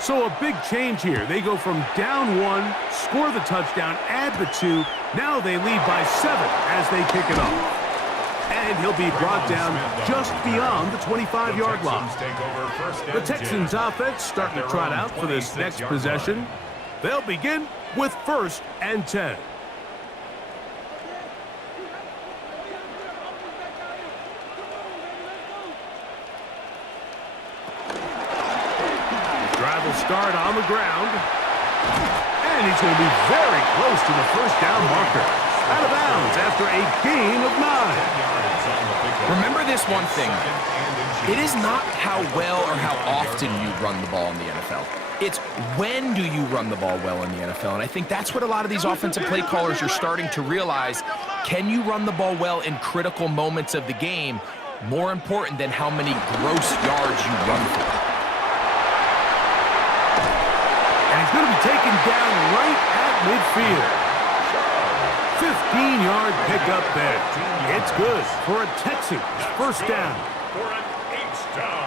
So a big change here. They go from down 1, score the touchdown, add the 2. Now they lead by 7 as they kick it off. And he'll be brought down just beyond the 25-yard line. The Texans offense starting to trot out for this next possession. They'll begin with 1st and 10. The drive will start on the ground. And he's going to be very close to the first down marker. Out of bounds after a gain of 9. Remember this one thing. It is not how well or how often you run the ball in the NFL. It's when do you run the ball well in the NFL, and I think that's what a lot of these offensive play callers are starting to realize. Can you run the ball well in critical moments of the game, more important than how many gross yards you run for? And he's going to be taken down right at midfield. 15-yard pickup there. It's good for a Texans first down. For an H-down.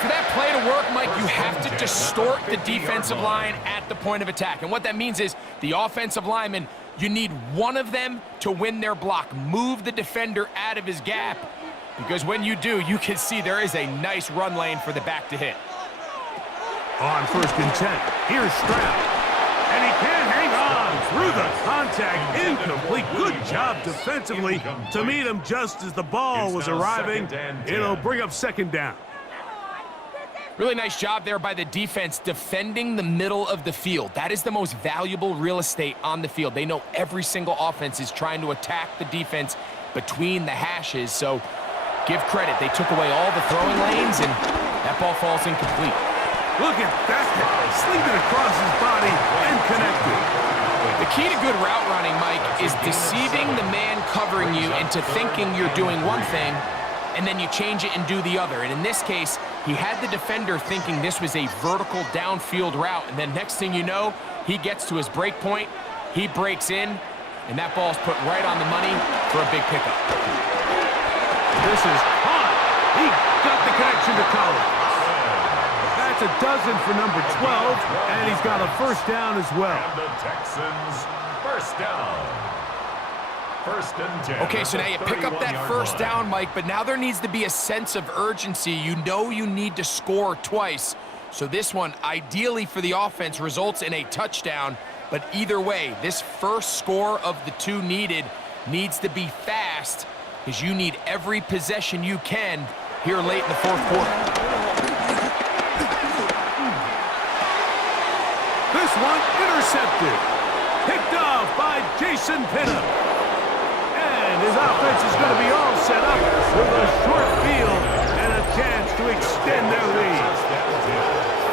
For that play to work, Mike, you have to distort the defensive line at the point of attack. And what that means is the offensive lineman, you need one of them to win their block. Move the defender out of his gap, because when you do, you can see there is a nice run lane for the back to hit. On 1st and 10, here's Stroud. And he can't hang on through the contact. Incomplete. Good job defensively to meet him just as the ball was arriving. It'll bring up 2nd down. Really nice job there by the defense defending the middle of the field. That is the most valuable real estate on the field. They know every single offense is trying to attack the defense between the hashes, so give credit. They took away all the throwing lanes, and that ball falls incomplete. Look at that. Slinging it across his body and connected. The key to good route running, Mike, is deceiving the man covering you into thinking you're doing one thing, and then you change it and do the other. And in this case, he had the defender thinking this was a vertical downfield route, and then next thing you know, he gets to his break point, he breaks in, and that ball's put right on the money for a big pickup. This is hot. He got the connection to Collins. That's a dozen for number 12, and he's got a first down as well. And the Texans first down. 1st and 10. Okay, so now you pick up that first down, Mike, but now there needs to be a sense of urgency. You know you need to score twice. So this one, ideally for the offense, results in a touchdown. But either way, this first score of the 2 needed needs to be fast, because you need every possession you can here late in the 4th quarter. This one intercepted. Picked off by Jason Pinnock. And his offense is going to be all set up with a short field and a chance to extend their lead.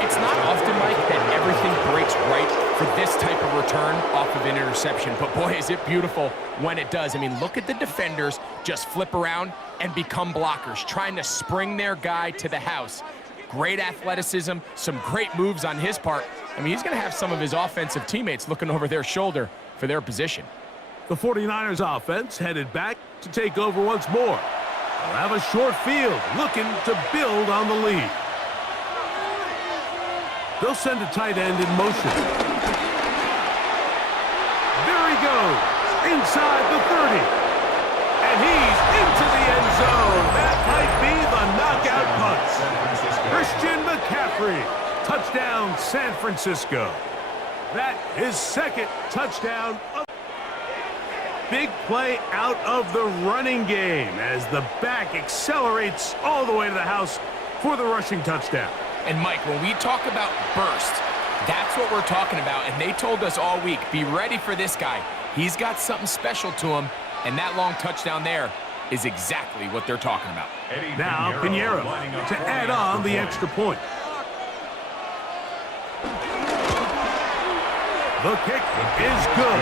It's not often, Mike, that everything breaks right for this type of return off of an interception, but boy, is it beautiful when it does. I mean, look at the defenders just flip around and become blockers, trying to spring their guy to the house. Great athleticism, some great moves on his part. I mean, he's going to have some of his offensive teammates looking over their shoulder for their position. The 49ers offense headed back to take over once more. They'll have a short field, looking to build on the lead. They'll send a tight end in motion. There he goes, inside the 30. And he's into the end zone. That might be the knockout punch. Christian McCaffrey, touchdown San Francisco. That is second touchdown. Big play out of the running game as the back accelerates all the way to the house for the rushing touchdown. And Mike, when we talk about burst, that's what we're talking about. And they told us all week, be ready for this guy. He's got something special to him, and that long touchdown there is exactly what they're talking about. Now Pinheiro to add on the extra point. The kick is good.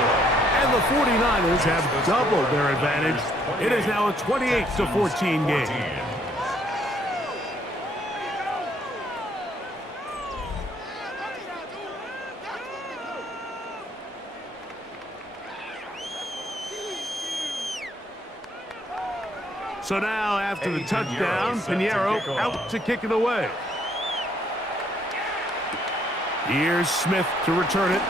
And the 49ers have doubled their advantage. It is now a 28-14 game. So now, after the touchdown, Pinheiro out to kick it away. Here's Smith to return it.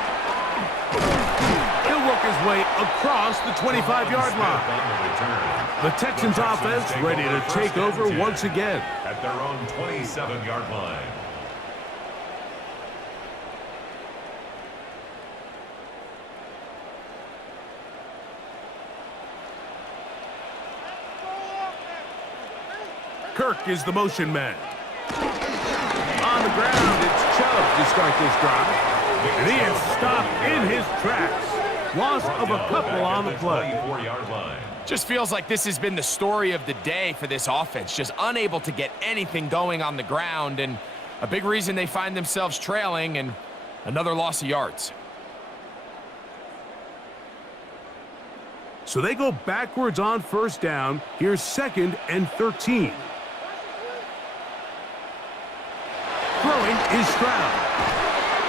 He'll work his way across the 25-yard line. The Texans offense ready to take over once again. At their own 27-yard line. Kirk is the motion man. On the ground, it's Chubb to start this drive. And he is stopped in his tracks. Loss of a couple on the play. 24-yard line. Just feels like this has been the story of the day for this offense. Just unable to get anything going on the ground. And a big reason they find themselves trailing and another loss of yards. So they go backwards on first down. Here's 2nd and 13. Throwing is Stroud.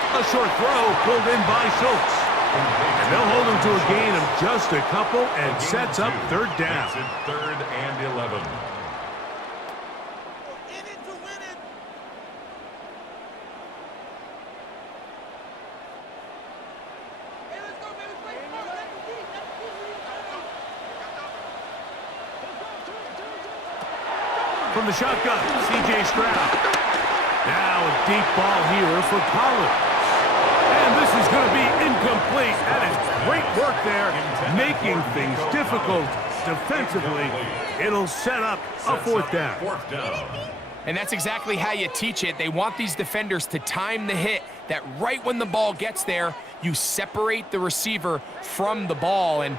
A short throw pulled in by Schultz. And they'll hold him to a gain of just a couple and sets up 3rd down. Makes it 3rd and 11. From the shotgun, C.J. Stroud. Now a deep ball here for Collins. And this is going to be incomplete. That is great work there, making things difficult defensively. It'll set up a 4th down. 4th down. And that's exactly how you teach it. They want these defenders to time the hit, that right when the ball gets there, you separate the receiver from the ball. And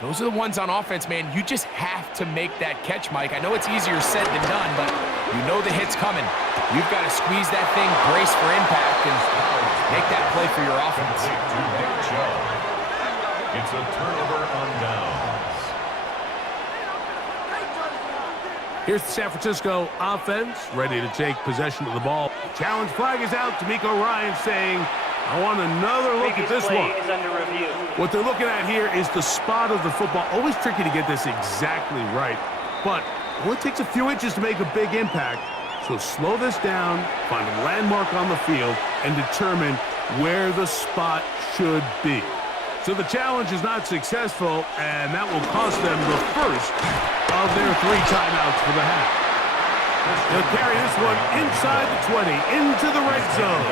those are the ones on offense, man. You just have to make that catch, Mike. I know it's easier said than done, but you know the hit's coming. You've got to squeeze that thing, brace for impact, and make that play for your offense. It's a turnover on downs. Here's the San Francisco offense ready to take possession of the ball. Challenge flag is out. D'Amico Ryan saying, I want another look at this one. What they're looking at here is the spot of the football. Always tricky to get this exactly right, but it only takes a few inches to make a big impact. So slow this down, find a landmark on the field, and determine where the spot should be. So the challenge is not successful, and that will cost them the first of their 3 timeouts for the half. They'll carry this one inside the 20, into the red zone.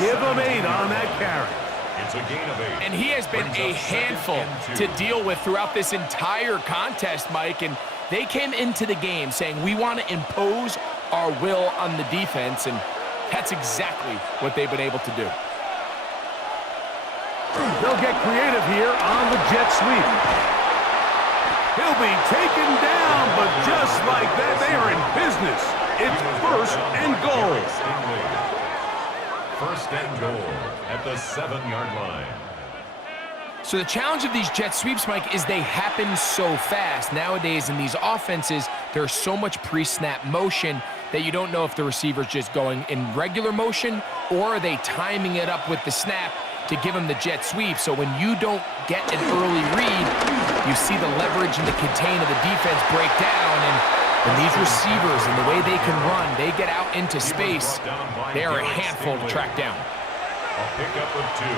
Give them 8 on that carry. It's a gain of 8. And he has been a handful to deal with throughout this entire contest, Mike. And they came into the game saying, we want to impose our will on the defense, and that's exactly what they've been able to do. They'll get creative here on the jet sweep. He'll be taken down, but just like that, they are in business. It's 1st and goal. first and goal at the 7-yard line. So the challenge of these jet sweeps, Mike, is they happen so fast. Nowadays in these offenses, there's so much pre-snap motion that you don't know if the receiver's just going in regular motion or are they timing it up with the snap to give them the jet sweep. So when you don't get an early read, you see the leverage and the contain of the defense break down, and these receivers and the way they can run, they get out into space, they are a handful to track down. A pickup of 2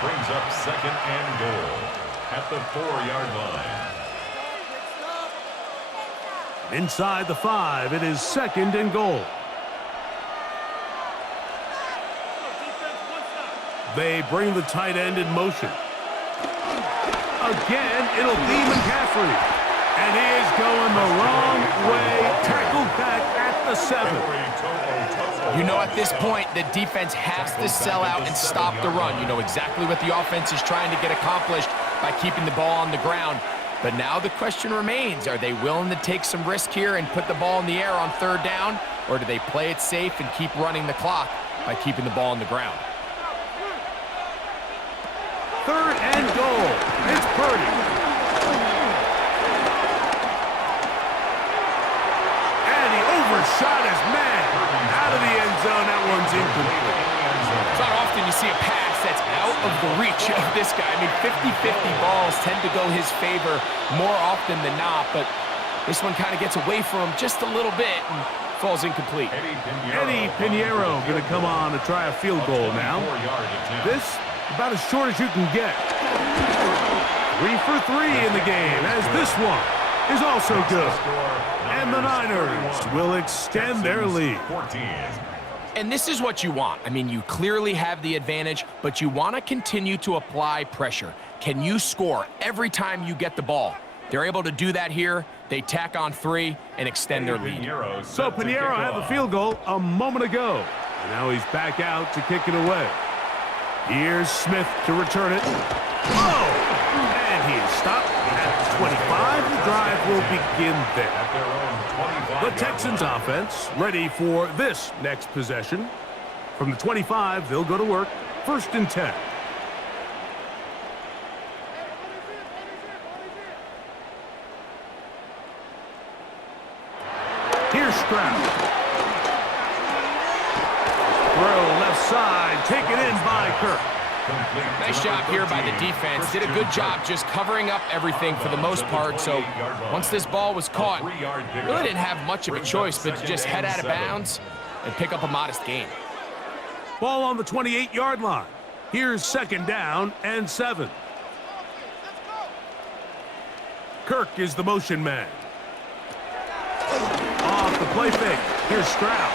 brings up second and goal at the 4-yard line. Inside the 5, it is second and goal. They bring the tight end in motion. Again, it'll be McCaffrey. And he is going the wrong way. Tackled back at the 7. You know at this point, the defense has to sell out and stop the run. You know exactly what the offense is trying to get accomplished by keeping the ball on the ground. But now the question remains, are they willing to take some risk here and put the ball in the air on 3rd down? Or do they play it safe and keep running the clock by keeping the ball on the ground? 3rd and goal. It's Purdy. And he overshot his man. Out of the end zone, that one's incomplete. It's not often you see a pass that's out of the reach of this guy. I mean, 50-50 balls tend to go his favor more often than not, but this one kind of gets away from him just a little bit and falls incomplete. Eddie Pinheiro going to come on to try a field goal now. This, about as short as you can get. 3 for 3 in the game, as this one is also good. And the Niners will extend their lead. And this is what you want. I mean, you clearly have the advantage, but you want to continue to apply pressure. Can you score every time you get the ball? They're able to do that here. They tack on 3 and extend their lead. So Pinheiro had the field goal a moment ago. And now he's back out to kick it away. Here's Smith to return it. Oh! And he is stopped at 25. The drive will begin there. The Texans offense ready for this next possession. From the 25, they'll go to work. 1st and 10. Here's Stroud. Throw left side, taken in by Kirk. Nice job here by the defense. Did a good job just covering up everything for the most part. So once this ball was caught, really didn't have much of a choice but to just head out of bounds and pick up a modest gain. Ball on the 28-yard line. Here's 2nd down and 7. Kirk is the motion man. Off the play fake. Here's Stroud.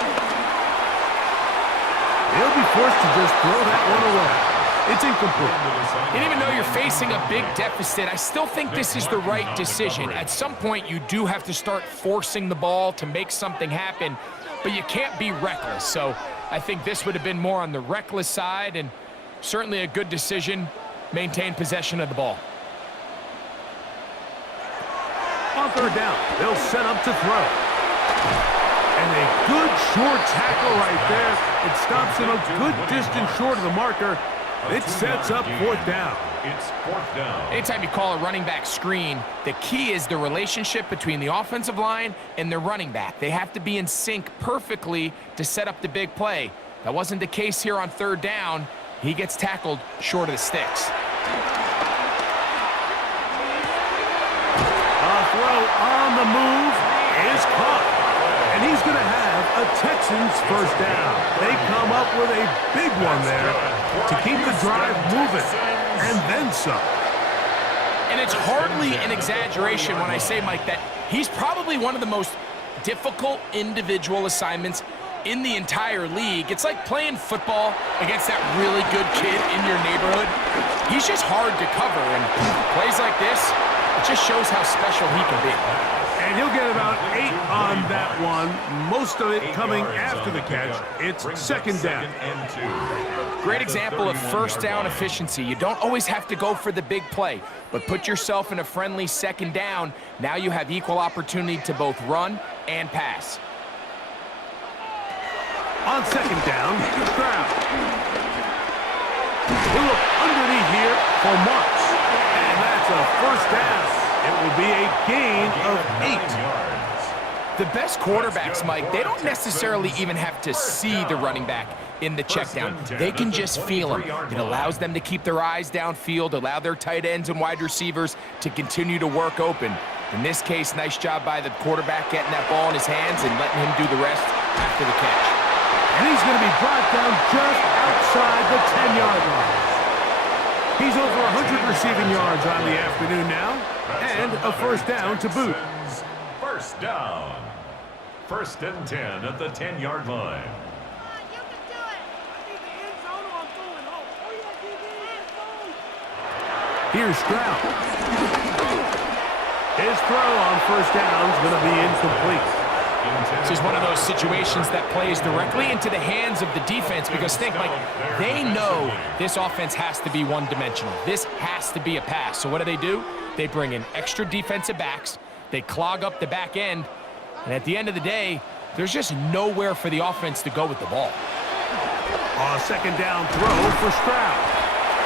He'll be forced to just throw that one away. It's incomplete. And even though you're facing a big deficit, I still think this is the right decision. At some point, you do have to start forcing the ball to make something happen, but you can't be reckless. So I think this would have been more on the reckless side, and certainly a good decision. Maintain possession of the ball. On 3rd down, they'll set up to throw. And a good short tackle right there. It stops him a good distance short of the marker. It sets up 4th down. It's 4th down. Anytime you call a running back screen, the key is the relationship between the offensive line and the running back. They have to be in sync perfectly to set up the big play. That wasn't the case here on 3rd down. He gets tackled short of the sticks. A throw on the move is caught. And he's going to have a Texans 1st down. They come up with a big one there to keep the drive moving, and then some. And it's hardly an exaggeration when I say, Mike, that he's probably one of the most difficult individual assignments in the entire league. It's like playing football against that really good kid in your neighborhood. He's just hard to cover, and plays like this, it just shows how special he can be. And he'll get about 8 on that one, most of it coming after the catch. It's 2nd down. Great example of 1st down efficiency. You don't always have to go for the big play, but put yourself in a friendly 2nd down. Now you have equal opportunity to both run and pass. On second down, Stroud. He'll look underneath here for Marks. And that's a first down. It will be a gain of 8. The best quarterbacks, Mike, they don't necessarily even have to see the running back in the check down. They can just feel him. It allows them to keep their eyes downfield, allow their tight ends and wide receivers to continue to work open. In this case, nice job by the quarterback getting that ball in his hands and letting him do the rest after the catch. And he's going to be brought down just outside the 10-yard line. He's over 100 receiving yards on the afternoon now, and a first down to boot. First down. First and 10 at the 10-yard line. Here's Stroud. His throw on first down is going to be incomplete. This is one of those situations that plays directly into the hands of the defense because think, Mike, they know this offense has to be one-dimensional. This has to be a pass. So what do? They bring in extra defensive backs. They clog up the back end. And at the end of the day, there's just nowhere for the offense to go with the ball. A second down throw for Stroud.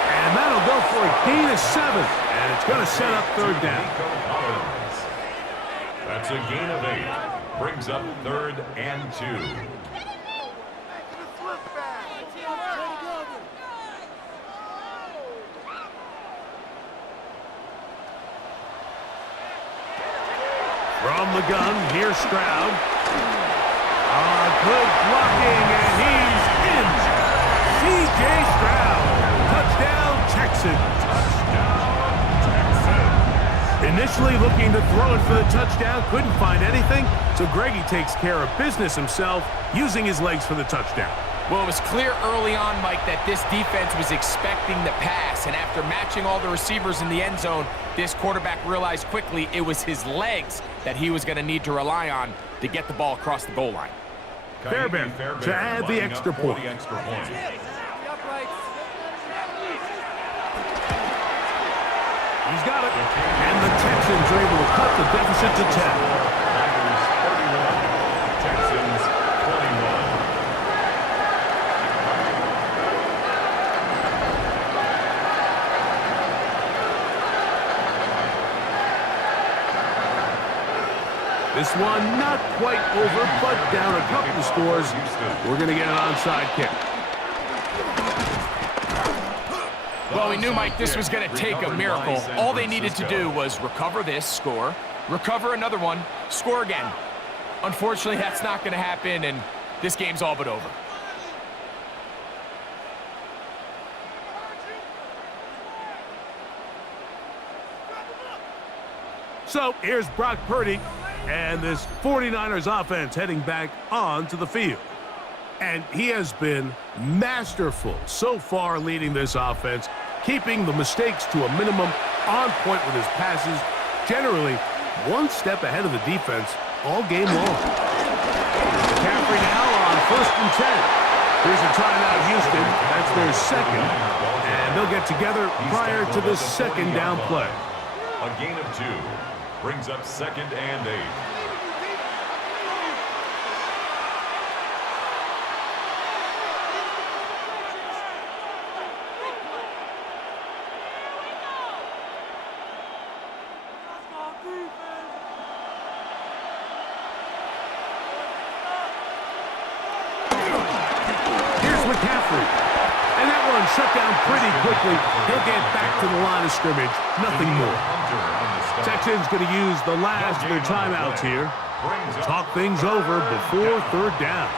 And that'll go for a gain of 7. And it's going to set up third down. That's a gain of 8. Brings up 3rd and 2. From the gun, here's Stroud. Good blocking, and he's in. C.J. Stroud. Touchdown, Texans. Initially looking to throw it for the touchdown, couldn't find anything, so Greggy takes care of business himself, using his legs for the touchdown. Well, it was clear early on, Mike, that this defense was expecting the pass, and after matching all the receivers in the end zone, this quarterback realized quickly it was his legs that he was going to need to rely on to get the ball across the goal line. Fairbairn to add the extra point. He's got it. And the Texans are able to cut the deficit to 10. Texans 21. This one not quite over, but down a couple of scores. We're going to get an onside kick. Well, we knew, Mike, this was going to take a miracle. All they needed to do was recover this, score, recover another one, score again. Unfortunately, that's not going to happen, and this game's all but over. So here's Brock Purdy and this 49ers offense heading back onto the field. And he has been masterful so far leading this offense, keeping the mistakes to a minimum, on point with his passes, generally one step ahead of the defense all game long. McCaffrey now on 1st and 10. Here's a timeout, Houston. That's their second. And they'll get together prior to the second down play. A gain of 2 brings up 2nd and 8. Shut down pretty quickly. He'll get back to the line of scrimmage. Nothing more. Texans going to use the last of their timeouts here. Talk things over before third down.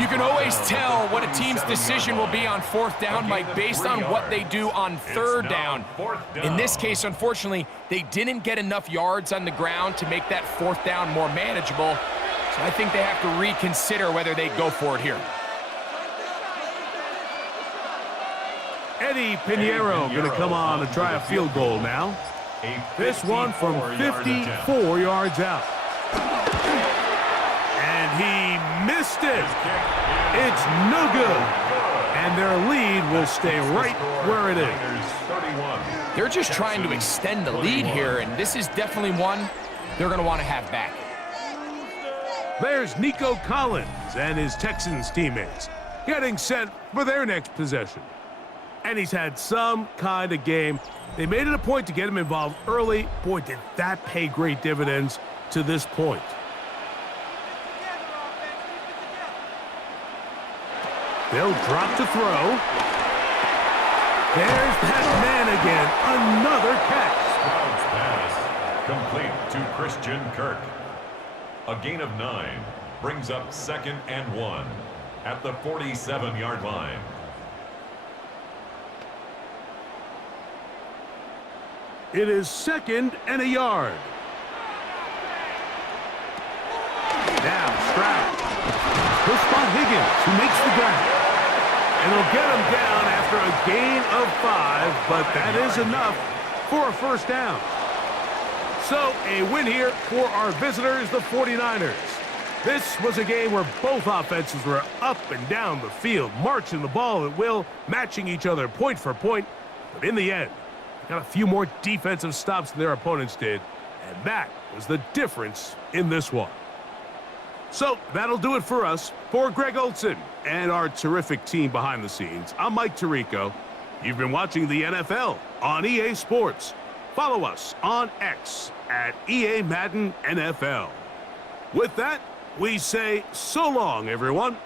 You can always tell what a team's decision will be on 4th down, Mike, based on what they do on 3rd down. In this case, unfortunately, they didn't get enough yards on the ground to make that 4th down more manageable. So I think they have to reconsider whether they go for it here. Eddie Pinheiro going to come on and try a field goal now. This one from 54 yards out. And he missed it. It's no good. And their lead will stay right where it is. They're just trying to extend the lead here, and this is definitely one they're going to want to have back. There's Nico Collins and his Texans teammates getting set for their next possession. And he's had some kind of game. They made it a point to get him involved early. Boy, did that pay great dividends to this point. They'll drop to throw. There's that man again. Another catch. Bounce pass complete to Christian Kirk. A gain of 9 brings up 2nd and 1 at the 47-yard line. It is 2nd and a yard. Now Stroud. He'll spot Higgins, who makes the grab. And he'll get him down after a gain of 5, but that is enough for a first down. So a win here for our visitors, the 49ers. This was a game where both offenses were up and down the field, marching the ball at will, matching each other point for point. But in the end, they got a few more defensive stops than their opponents did, and that was the difference in this one. So that'll do it for us. For Greg Olson and our terrific team behind the scenes, I'm Mike Tirico. You've been watching the NFL on EA Sports. Follow us on X at EA Madden NFL. With that, we say so long, everyone.